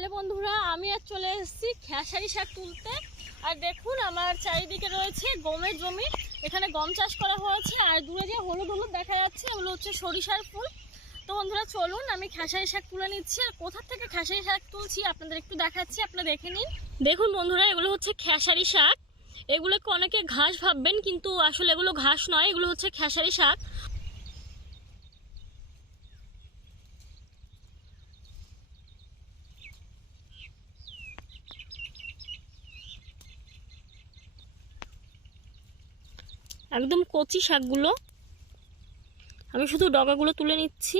Hello বন্ধুরা, আমি আজ চলে এসেছি খেসারি শাক তুলতে। আর দেখুন আমার চারিদিকে রয়েছে গমের জমি। এখানে গম চাষ করা হয়েছে আর দূরে যে হলুদ হলুদ দেখা যাচ্ছে ওগুলো হচ্ছে সরিষার ফুল। তো বন্ধুরা চলুন আমি খেসারি শাক তুলে নিচ্ছি। আর কোথা থেকে খেসারি শাক তুলছি আপনাদের একটু দেখাচ্ছি, আপনারা দেখে নিন। দেখুন বন্ধুরা, এগুলো হচ্ছে খেসারি শাক। এগুলোকে অনেকে ঘাস ভাববেন, কিন্তু আসলে এগুলো ঘাস নয়, এগুলো হচ্ছে খেসারি শাক। একদম কচি শাকগুলো, আমি শুধু ডগাগুলো তুলে নিচ্ছি।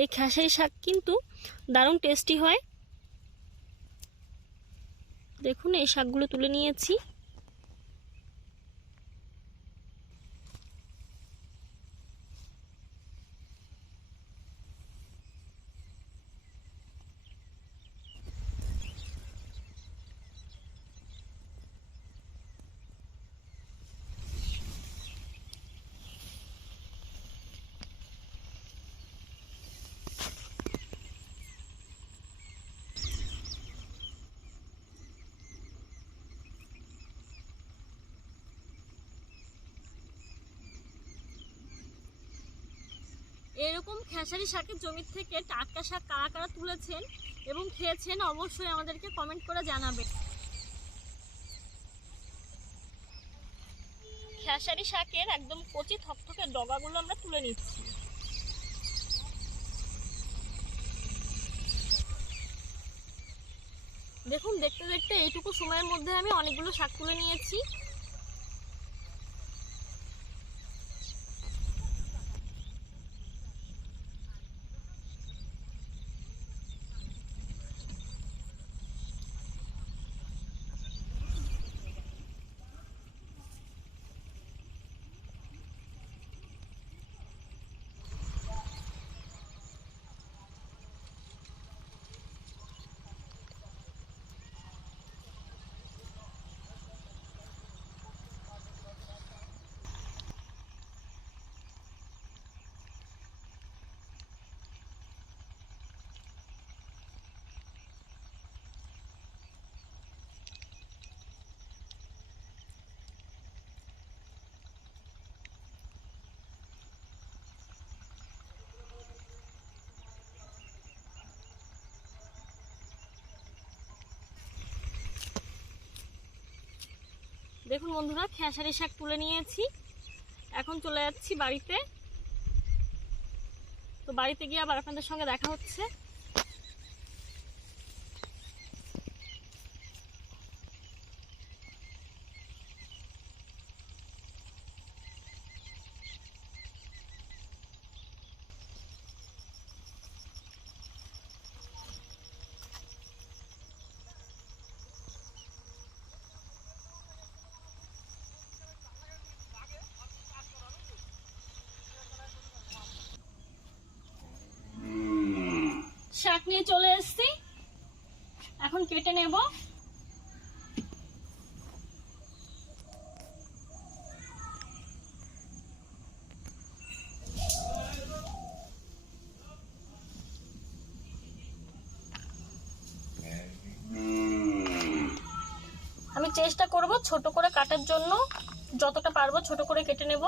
এই খেসারি শাক কিন্তু দারুণ টেস্টি হয়। দেখুন এই শাকগুলো তুলে নিয়েছি। এরকম খেসারি শাকের জমি থেকে টাটকা শাক কারা কারা তুলেছেন এবং খেয়েছেন অবশ্যই আমাদেরকে কমেন্ট করে জানাবেন। খেসারি শাকের একদম কচি থকথকে ডগাগুলো আমরা তুলে নিচ্ছি। দেখুন দেখতে দেখতে এইটুকু সময়ের মধ্যে আমি অনেকগুলো শাক তুলে নিয়েছি। দেখুন বন্ধুরা, খেসারি শাক তুলে নিয়েছি। এখন চলে যাচ্ছি বাড়িতে। তো বাড়িতে গিয়ে আবার আপনাদের সঙ্গে দেখা হচ্ছে। শাক নিয়ে চলে এসেছি, এখন কেটে নেব। আমি চেষ্টা করব ছোট করে কাটার জন্য, যতটা পারবো ছোট করে কেটে নেব।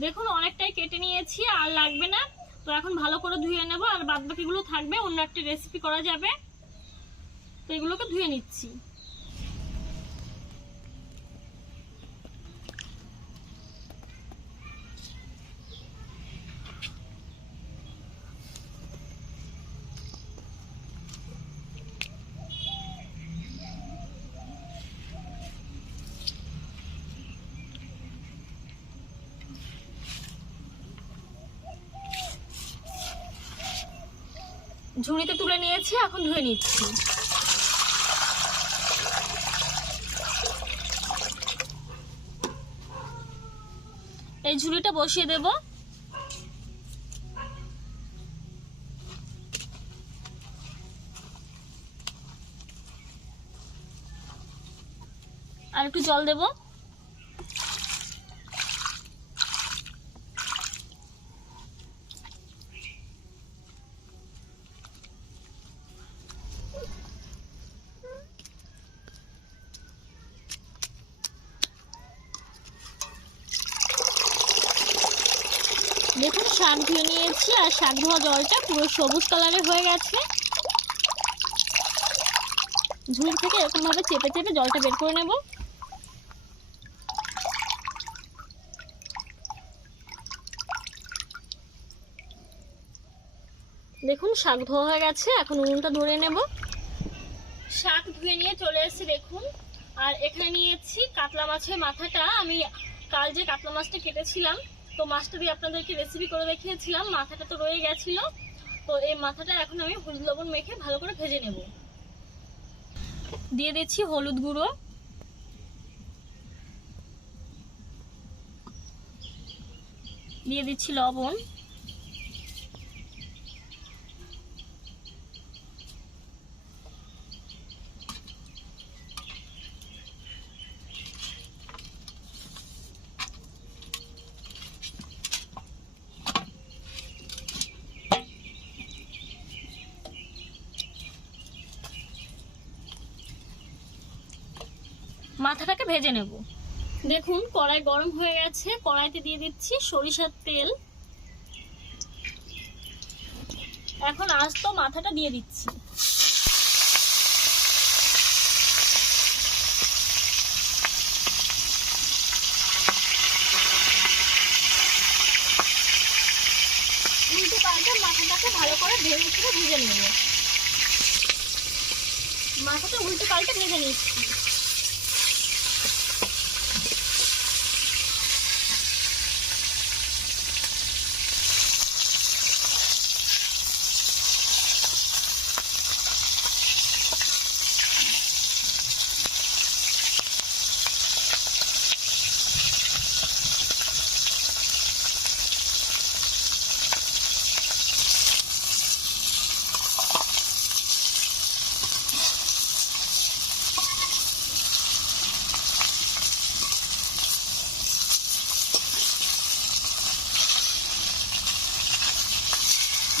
দেখুন অনেকটাই কেটে নিয়েছি, আর লাগবে না। তো এখন ভালো করে ধুয়ে নেব, আর বাদ বাকিগুলো থাকবে, অন্য একটা রেসিপি করা যাবে। তো এগুলোকে ধুয়ে নিচ্ছি। ঝুড়িতে তুলে নিয়েছি, এখন ধুয়ে নিচ্ছি। এই ঝুড়িটা বসিয়ে দেব। আর একটু জল দেব। দেখুন শাক ধুয়ে নিয়েছি, আর শাক ধোয়া জলটা পুরো সবুজ কালারের হয়ে গেছে। ঝুড়ি থেকে এরকম ভাবে চেপে চেপে জলটা বের করে নেব। দেখুন শাক ধোয়া হয়ে গেছে, এখন উনুনটা ধরে নেব। শাক ধুয়ে নিয়ে চলে এসেছি দেখুন। আর এখানে নিয়েছি কাতলা মাছের মাথাটা। আমি কাল যে কাতলা মাছটা কেটেছিলাম, তো মাছটা দিয়ে আপনাদেরকে রেসিপি করে দেখিয়েছিলাম, মাথাটা তো রয়ে গেছিল। তো এই মাথাটা এখন আমি হলুদ লবণ মেখে ভালো করে ভেজে নেব। দিয়ে দিচ্ছি হলুদ গুঁড়ো, দিয়ে দিচ্ছি লবণ, মাথাটাকে ভেজে নেব। দেখুন কড়াই গরম হয়ে গেছে, কড়াইতে দিয়ে দিচ্ছি সরিষার তেল। এখন আস্ত মাথাটা দিয়ে দিচ্ছি। উল্টো পাল্টে মাথাটাকে ভালো করে ভেজে নেব। মাথাটা উল্টো পাল্টে ভেজে নিচ্ছি।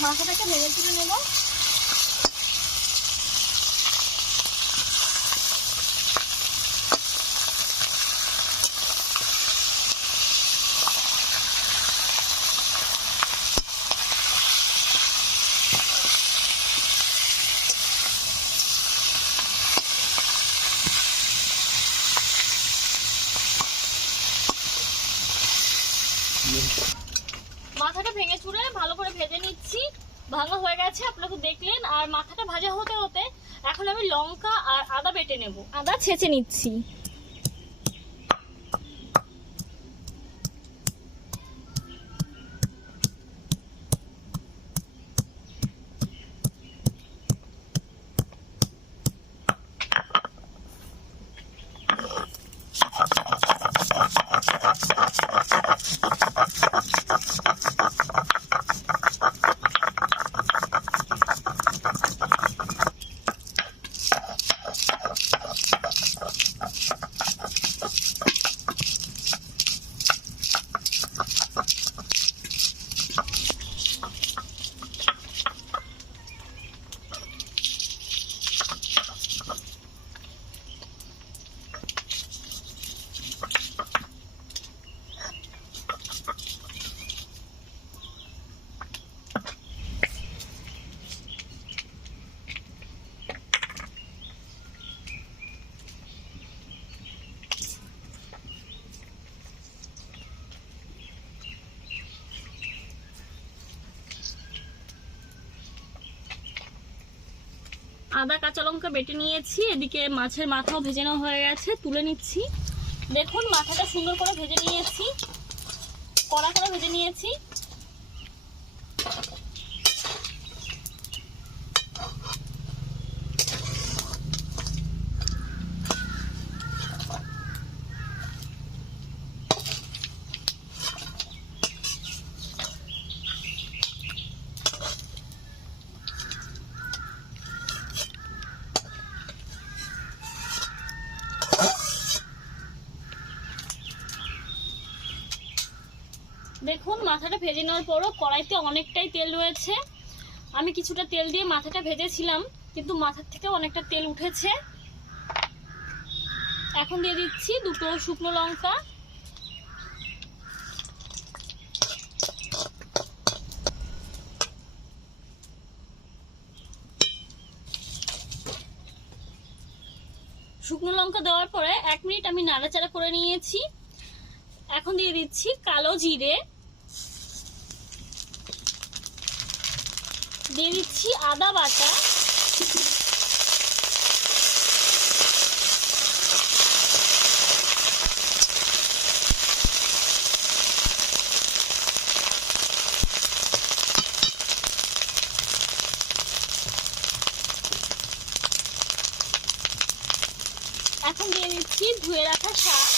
মাথাটাকে ভেজে তুলে নেব। মাথাটা ভেঙে চুড়ে ভালো করে ভেজে নিচ্ছি। ভাঙা হয়ে গেছে, আপনারা দেখলেন। আর মাথাটা ভাজা হতে হতে এখন আমি লঙ্কা আর আদা বেটে নেব। আদা ছেঁচে নিচ্ছি। আদা কাঁচা লঙ্কা বেটে নিয়েছি, এদিকে মাছের মাথাও ভেজে নেওয়া হয়ে গেছে, তুলে নিচ্ছি। দেখুন মাথাটা সুন্দর করে ভেজে নিয়েছি, কড়া করে ভেজে নিয়েছি। দেখুন মাথাটা ভেজে নেওয়ার পরও কড়াইতে অনেকটাই তেল রয়েছে। আমি কিছুটা তেল দিয়ে মাথাটা ভেজেছিলাম, কিন্তু মাথার থেকে অনেকটা তেল উঠেছে। এখন দিয়ে দিচ্ছি দুটো শুকনো লঙ্কা, শুকনো লঙ্কা দেওয়ার পরে 1 মিনিট আমি নাড়াচাড়া করে নিয়েছি। এখন দিয়ে দিচ্ছি কালো জিরে, দিয়ে দিচ্ছি আদা বাটা, এখন দিয়ে দিচ্ছি ধুয়ে রাখা শাক,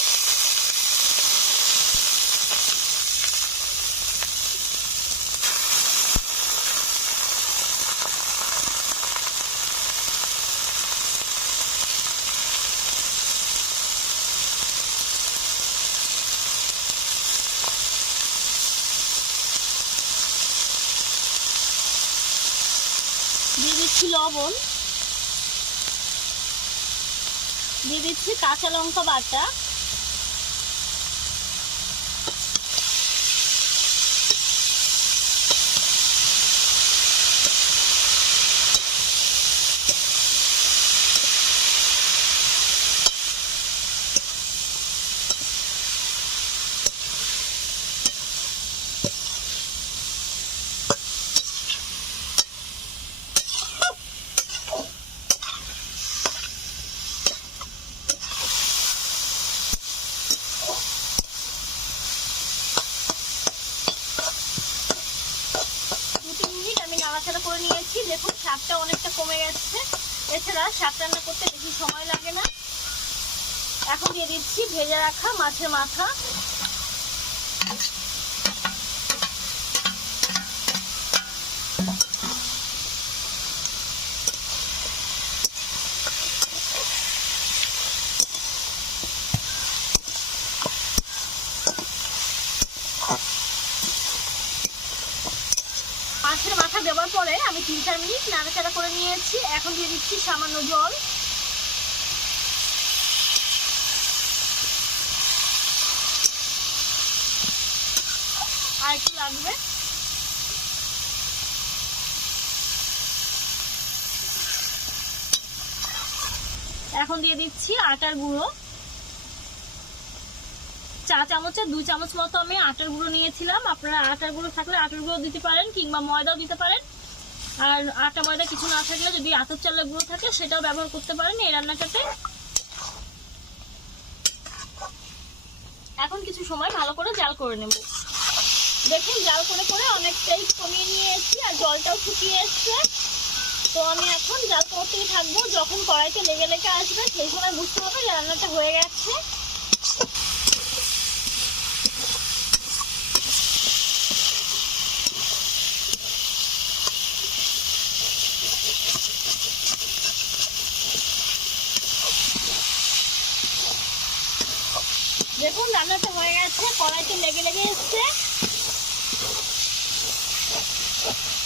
দিয়ে দিচ্ছি লবণ, দিয়ে দিচ্ছি কাঁচা লঙ্কা বাটা, নাড়াচাড়া করে নিয়েছি। দেখুন শাকটা অনেকটা কমে গেছে, এছাড়া শাক রান্না করতে বেশি সময় লাগে না। এখন দিয়ে দিচ্ছি ভেজে রাখা মাছের মাথা, মাছের মাথা দেওয়ার পরে আমি 3-4 মিনিট নাড়াচাড়া করে নিয়েছি। এখন দিয়ে দিচ্ছি সামান্য জল, আর একটু লাগবে। এখন দিয়ে দিচ্ছি আটার গুঁড়ো, চা চামচের 2 চামচ মতো আমি আটার গুঁড়ো নিয়েছিলাম। আপনারা আটার গুঁড়ো থাকলে আটার গুঁড়ো দিতে পারেন, কিংবা ময়দাও দিতে পারেন। আর আটা ময়দা কিছু না থাকলে যদি আতপ চালের গুঁড়ো থাকে সেটাও ব্যবহার করতে পারেন এই রান্নাটাতে। এখন কিছু সময় ভালো করে জাল করে নেব। দেখুন জাল করে করে অনেকটাই কমিয়ে নিয়ে এসেছি, আর জলটাও শুকিয়ে এসছে। তো আমি এখন জাল করতেই থাকবো। যখন কড়াইতে লেগে লেগে আসবে সেই সময় বুঝতে হবে যে রান্নাটা হয়ে গেছে। দেখুন রান্নাটা হয়ে গেছে, কড়াইতে লেগে লেগে এসছে।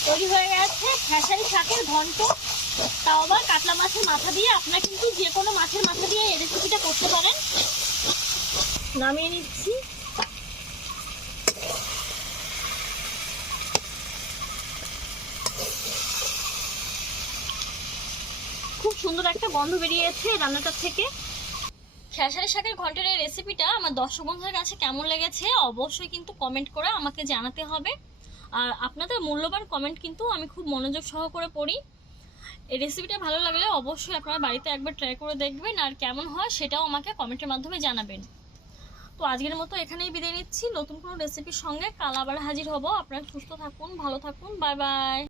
তৈরি হয়ে গেছে খেসারি শাকের ঘন্ট, তাও আবার কাতলা মাছের মাথা দিয়ে। আপনারা কিন্তু যে কোনো মাছের মাথা দিয়ে এই রেসিপিটা করতে পারেন। নামিয়ে নিচ্ছি। খুব সুন্দর একটা গন্ধ বেরিয়েছে রান্নাটার থেকে। খেসারি শাকের ঘন্টের এই রেসিপিটা আমার দর্শক বন্ধুদের কাছে কেমন লেগেছে অবশ্যই কিন্তু কমেন্ট করে আমাকে জানাতে হবে। আর আপনাদের মূল্যবান কমেন্ট কিন্তু আমি খুব মনোযোগ সহকারে পড়ি। এই রেসিপিটা ভালো লাগলে অবশ্যই আপনারা বাড়িতে একবার ট্রাই করে দেখবেন, আর কেমন হয় সেটাও আমাকে কমেন্টের মাধ্যমে জানাবেন। তো আজকের মতো এখানেই বিদায় নিচ্ছি, নতুন কোনো রেসিপির সঙ্গে কাল আবার হাজির হব। আপনারা সুস্থ থাকুন, ভালো থাকুন, বাই বাই।